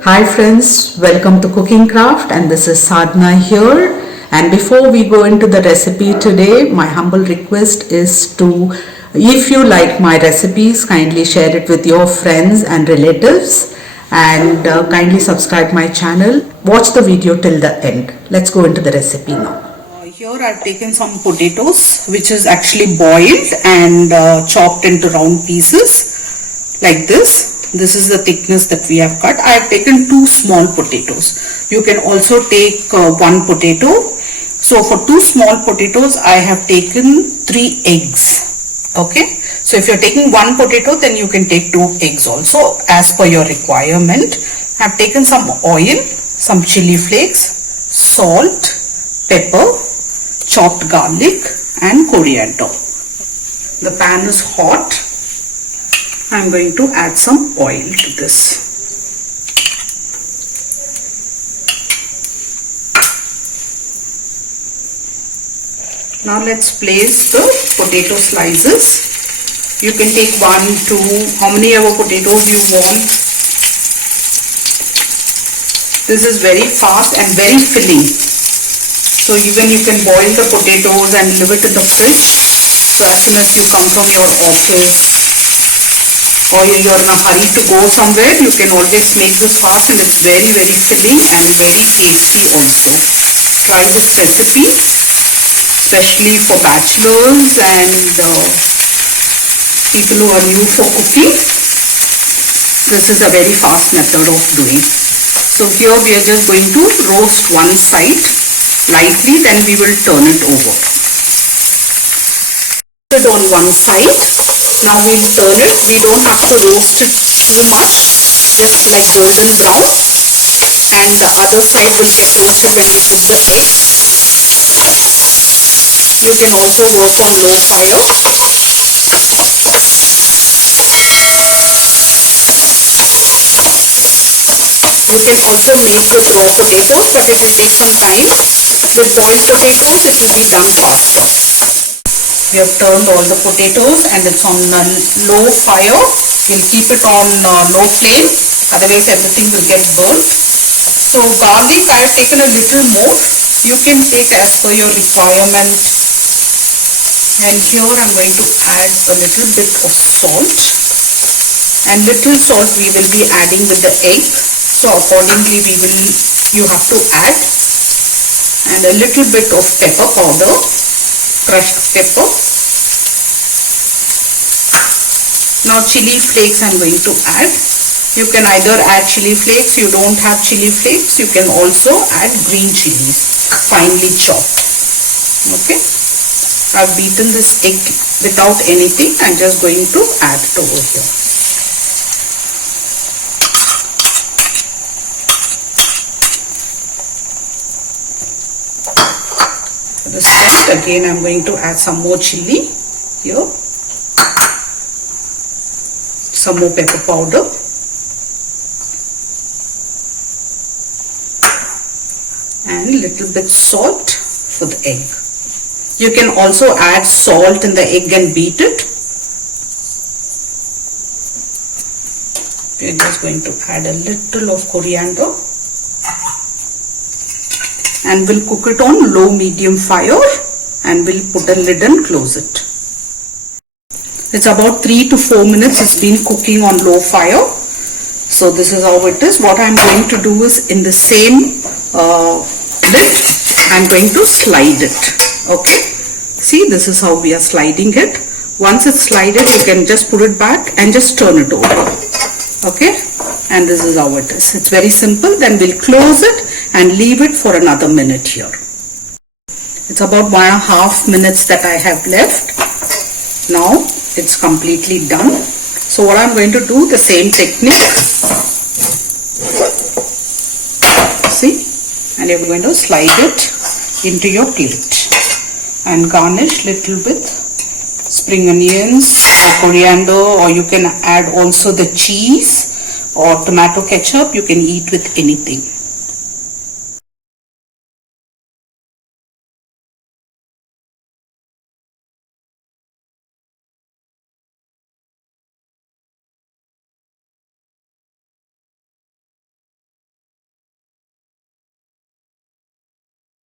Hi friends, welcome to Cooking Craft, and this is Sadhana here. And before we go into the recipe today, my humble request is to, if you like my recipes, kindly share it with your friends and relatives, and kindly subscribe my channel. Watch the video till the end. Let's go into the recipe now. Here I've taken some potatoes which is actually boiled and chopped into round pieces like this. This is the thickness that we have cut. I have taken 2 small potatoes. You can also take 1 potato. So for 2 small potatoes I have taken 3 eggs. Okay. So if you're taking 1 potato, then you can take 2 eggs also as per your requirement. I have taken some oil, some chili flakes, salt, pepper, chopped garlic and coriander. The pan is hot. I am going to add some oil to this. Now let's place the potato slices. You can take 1, 2, how many ever potatoes you want. This is very fast and very filling. So even you can boil the potatoes and leave it in the fridge. So as soon as you come from your office or you're in a hurry to go somewhere, you can always make this fast, and it's very filling and very tasty also. Try this recipe, especially for bachelors and people who are new for cooking. This is a very fast method of doing. So here we are just going to roast one side lightly, then we will turn it over. Put it on one side. Now we'll turn it. We don't have to roast it too much, just like golden brown, and the other side will get roasted when we put the egg. You can also work on low fire. You can also make with raw potatoes, but it will take some time. With boiled potatoes, it will be done faster. We have turned all the potatoes and it's on low fire. We'll keep it on low flame, otherwise everything will get burnt. So garlic I have taken a little more. You can take as per your requirement. And here I'm going to add a little bit of salt. And little salt we will be adding with the egg. So accordingly you have to add. And a little bit of pepper powder, crushed pepper. Now chili flakes I'm going to add. You can either add chili flakes, you don't have chili flakes, you can also add green chilies, finely chopped. Okay. I've beaten this egg without anything. I'm just going to add it over here. For the side, again I'm going to add some more chili here. Some more pepper powder, and little bit salt for the egg. You can also add salt in the egg and beat it. We are just going to add a little of coriander, and we'll cook it on low medium fire, and we'll put a lid and close it. It's about 3 to 4 minutes it's been cooking on low fire. So this is how it is. What I'm going to do is, in the same lid, I'm going to slide it. Okay. See, this is how we are sliding it. Once it's slided, you can just put it back and just turn it over. Okay. And this is how it is. It's very simple. Then we'll close it and leave it for another minute here. It's about 1.5 minutes that I have left. Now it's completely done. So what I'm going to do, the same technique. See, and you're going to slide it into your plate and garnish little with spring onions or coriander, or you can add also the cheese or tomato ketchup. You can eat with anything.